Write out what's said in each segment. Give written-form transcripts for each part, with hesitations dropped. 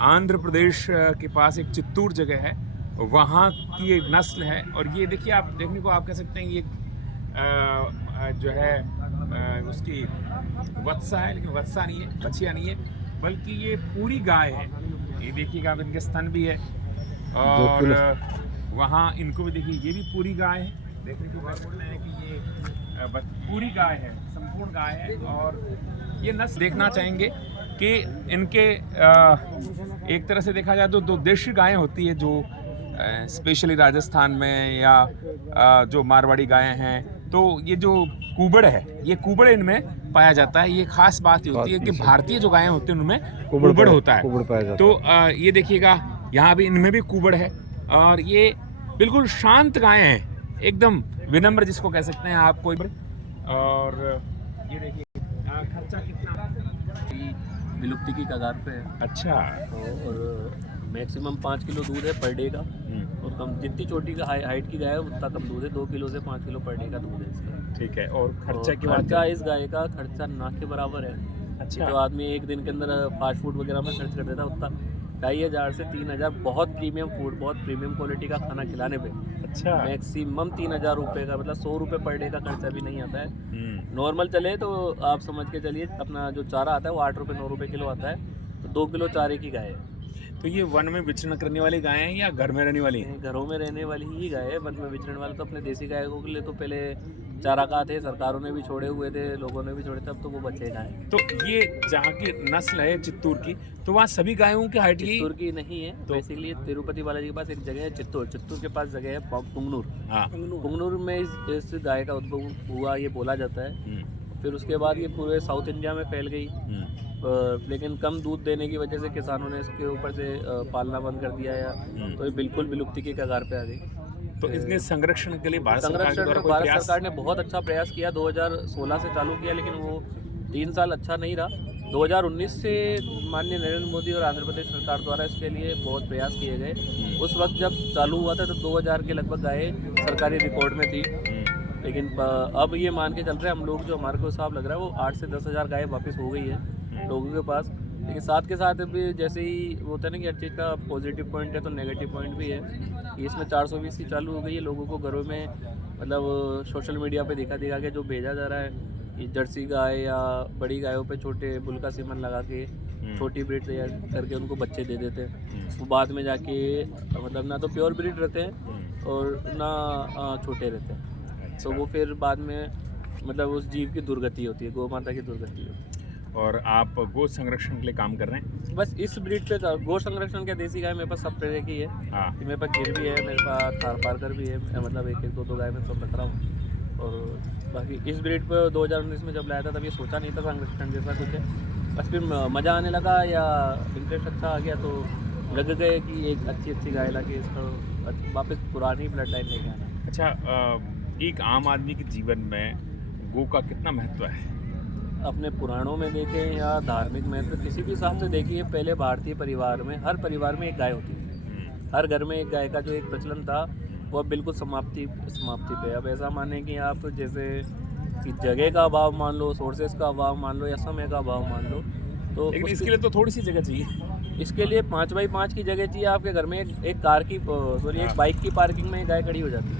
आंध्र प्रदेश के पास एक चित्तूर जगह है, वहाँ की एक नस्ल है। और ये देखिए, आप देखने को आप कह सकते हैं ये जो है उसकी वत्सा है, लेकिन वत्सा नहीं है, बछिया नहीं है, बल्कि ये पूरी गाय है। ये देखिएगा, आप इनके स्तन भी है। और वहाँ इनको भी देखिए, ये भी पूरी गाय है। देखने को बात बोल रहे हैं कि ये पूरी गाय है, संपूर्ण गाय है। और ये नस्ल देखना चाहेंगे कि इनके एक तरह से देखा जाए तो दो देशी गायें होती है, जो स्पेशली राजस्थान में या जो मारवाड़ी गायें हैं, तो ये जो कुबड़ है, ये कुबड़ इनमें पाया जाता है। ये खास बात ये होती है कि भारतीय जो गायें होती हैं उनमें कुबड़ होता है। तो ये देखिएगा, यहाँ भी इनमें भी कुबड़ है। और ये बिल्कुल शांत गायें हैं, एकदम विनम्र जिसको कह सकते हैं आप कोई। और ये देखिए खर्चा कितना, विलुप्ति की कगार पे है। अच्छा। और मैक्सिमम 5 किलो दूध है पर डे का। और कम जितनी छोटी का हाइट की गाय है उतना कम दूध है, 2 किलो से 5 किलो पर डे का दूध है इसका। ठीक है। और खर्चा की बात, खर्चा इस गाय का खर्चा ना के बराबर है। अच्छा। जो आदमी एक दिन के अंदर फास्ट फूड वगैरह में खर्च कर देता है उतना 2,500 से 3,000 बहुत प्रीमियम फूड, बहुत प्रीमियम क्वालिटी का खाना खिलाने पे अच्छा मैक्सिमम 3,000 रुपये का, मतलब 100 रुपये पर डे का खर्चा भी नहीं आता है। नॉर्मल चले तो आप समझ के चलिए, अपना जो चारा आता है वो 8 रुपये 9 रुपये किलो आता है, तो 2 किलो चारे की गाय है। तो ये वन में विचरण करने वाली गाय हैं या घर में रहने वाली हैं? घरों में रहने वाली ही गाय है। वन में विचरण वाले तो अपने देसी गायों के लिए तो पहले चारागाह थे, सरकारों ने भी छोड़े हुए थे, लोगों ने भी छोड़े थे, अब तो वो बचे गाय। तो ये जहाँ की नस्ल है चित्तूर की, तो वहाँ सभी गायों की हाइट चित्तूर की नहीं है तो इसीलिए तिरुपति बालाजी के पास एक जगह है चित्तूर के पास जगह है पुंगनूर। हाँ। पुंगनूर में इस गाय का उद्भव हुआ ये बोला जाता है। फिर उसके बाद ये पूरे साउथ इंडिया में फैल गई। लेकिन कम दूध देने की वजह से किसानों ने इसके ऊपर से पालना बंद कर दिया है, तो ये बिल्कुल विलुप्ति के कगार पे आ गई। तो इसके संरक्षण के लिए भारत सरकार ने बहुत अच्छा प्रयास किया। 2016 से चालू किया, लेकिन वो 3 साल अच्छा नहीं रहा। 2019 से माननीय नरेंद्र मोदी और आंध्र प्रदेश सरकार द्वारा इसके लिए बहुत प्रयास किए गए। उस वक्त जब चालू हुआ था तो 2000 के लगभग गायें सरकारी रिकॉर्ड में थी। लेकिन अब ये मान के चल रहे हैं हम लोग, जो हमारे को हिसाब लग रहा है वो 8 से 10 हज़ार गायें वापस हो गई है लोगों के पास। लेकिन साथ के साथ भी जैसे ही होता है ना कि हर चीज़ का पॉजिटिव पॉइंट है तो नेगेटिव पॉइंट भी है। इसमें 420 चालू हो गई है। लोगों को घरों में मतलब सोशल मीडिया पे दिखा के जो भेजा जा रहा है कि जर्सी गाय या बड़ी गायों पे छोटे बुल का सीमन लगा के छोटी ब्रीड तैयार करके उनको बच्चे दे देते हैं। वो बाद में जाके मतलब ना तो प्योर ब्रीड रहते हैं और ना छोटे रहते हैं। तो वो फिर बाद में मतलब उस जीव की दुर्गति होती है, गौ माता की दुर्गति होती है। और आप गो संरक्षण के लिए काम कर रहे हैं? बस इस ब्रीड पे गो संरक्षण के देसी गाय मेरे पास सब तरह की है। हाँ। मेरे पास गिर भी है, मेरे पास थारपारकर भी है, मतलब 1-1 2-2 गाय में सब रख रहा हूँ। और बाकी इस ब्रीड पे 2019 में जब लाया था तब ये सोचा नहीं था संरक्षण जैसा कुछ है। बस फिर मज़ा आने लगा या इंटरेस्ट अच्छा आ गया तो लग गए कि एक अच्छी गाय लगे, इसको वापस पुरानी ब्लड लाइन लेके आना। अच्छा, एक आम आदमी के जीवन में गो का कितना महत्व है? अपने पुराणों में देखें या धार्मिक महत्व किसी भी हिसाब से देखिए, पहले भारतीय परिवार में हर परिवार में एक गाय होती थी। हर घर में एक गाय का जो एक प्रचलन था वो अब बिल्कुल समाप्ति पे। अब ऐसा माने कि आप जैसे कि जगह का अभाव मान लो, सोर्सेज का अभाव मान लो या समय का अभाव मान लो, तो इसके लिए तो थोड़ी सी जगह चाहिए। इसके लिए 5x5 की जगह चाहिए। आपके घर में एक बाइक की पार्किंग में गाय खड़ी हो जाती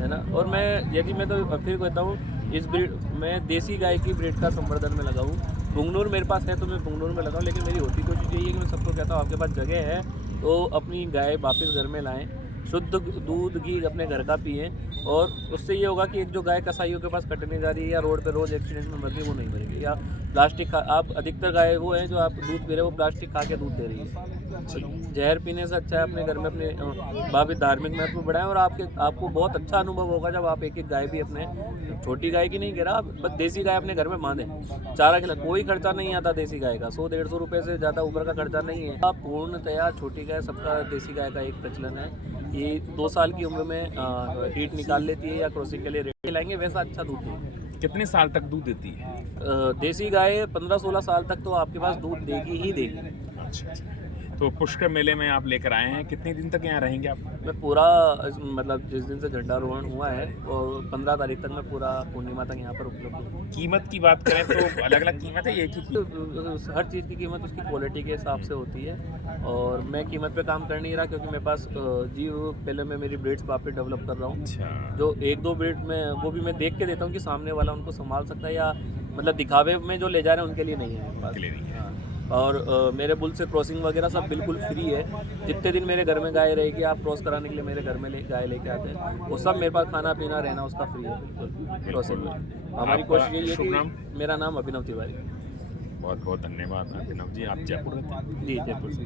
है ना। और मैं तो फिर कहता हूँ इस ब्रीड में देसी गाय की ब्रीड का संवर्धन में लगाऊँ। पुंगनूर मेरे पास है तो मैं पुंगनूर में लगाऊँ, लेकिन मेरी होती कोशिश यही है कि मैं सबको कहता हूँ आपके पास जगह है तो अपनी गाय वापस घर में लाएं, शुद्ध दूध घी अपने घर का पिएं। और उससे ये होगा कि एक जो गाय कसाईयों के पास कटने जा रही है या रोड पे रोज़ एक्सीडेंट में मर रही है वो नहीं मरेगी। या प्लास्टिक आप अधिकतर गाय वो है जो आप दूध पी रहे हो वो प्लास्टिक खा के दूध दे रही है। जहर पीने से अच्छा है अपने घर में अपने बाकी धार्मिक महत्व बढ़ाएं। और आपको बहुत अच्छा अनुभव होगा जब आप एक गाय भी अपने, छोटी गाय की नहीं कह रहा, बस देसी गाय अपने घर में बांधें, चारा खिला। कोई खर्चा नहीं आता देसी गाय का, 100-150 रुपये से ज़्यादा ऊपर का खर्चा नहीं है। आप पूर्णतया छोटी गाय सबका देसी गाय का एक प्रचलन है। ये 2 साल की उम्र में हीट निकाल लेती है या क्रॉसिंग के लिए रेडी लाएंगे वैसा अच्छा दूध देगी। कितने साल तक दूध देती है? देसी गाय 15-16 साल तक तो आपके पास दूध देगी ही देगी। अच्छा, तो पुष्कर मेले में आप लेकर आए हैं, कितने दिन तक यहाँ रहेंगे आप? मैं पूरा मतलब जिस दिन से झंडारोहण हुआ है और 15 तारीख तक मैं पूरा पूर्णिमा तक यहाँ पर उपलब्ध हूँ। कीमत की बात करें तो अलग अलग कीमत है, एक ही तो कीमत? हर चीज़ की कीमत उसकी क्वालिटी के हिसाब से होती है और मैं कीमत पे काम कर नहीं रहा क्योंकि मेरे पास जी वो पहले मैं मेरी ब्रीड्स वापस डेवलप कर रहा हूँ। अच्छा, जो एक दो ब्रीड में वो भी मैं देख के देता हूँ कि सामने वाला उनको संभाल सकता है या मतलब दिखावे में जो ले जा रहे हैं उनके लिए नहीं है मेरे पास। के लिए नहीं है। हाँ। और मेरे बुल से क्रॉसिंग वगैरह सब बिल्कुल फ्री है। जितने दिन मेरे घर में गाय रहेगी आप क्रॉस कराने के लिए मेरे घर में गाय लेके आते हैं वो सब मेरे पास खाना पीना रहना उसका फ्री है बिल्कुल क्रॉसिंग में। हमारी आपका कोशिश यही है शुभ नाम? कि मेरा नाम अभिनव तिवारी। बहुत बहुत धन्यवाद अभिनव जी, आप जयपुर रहते हैं? जी जयपुर से।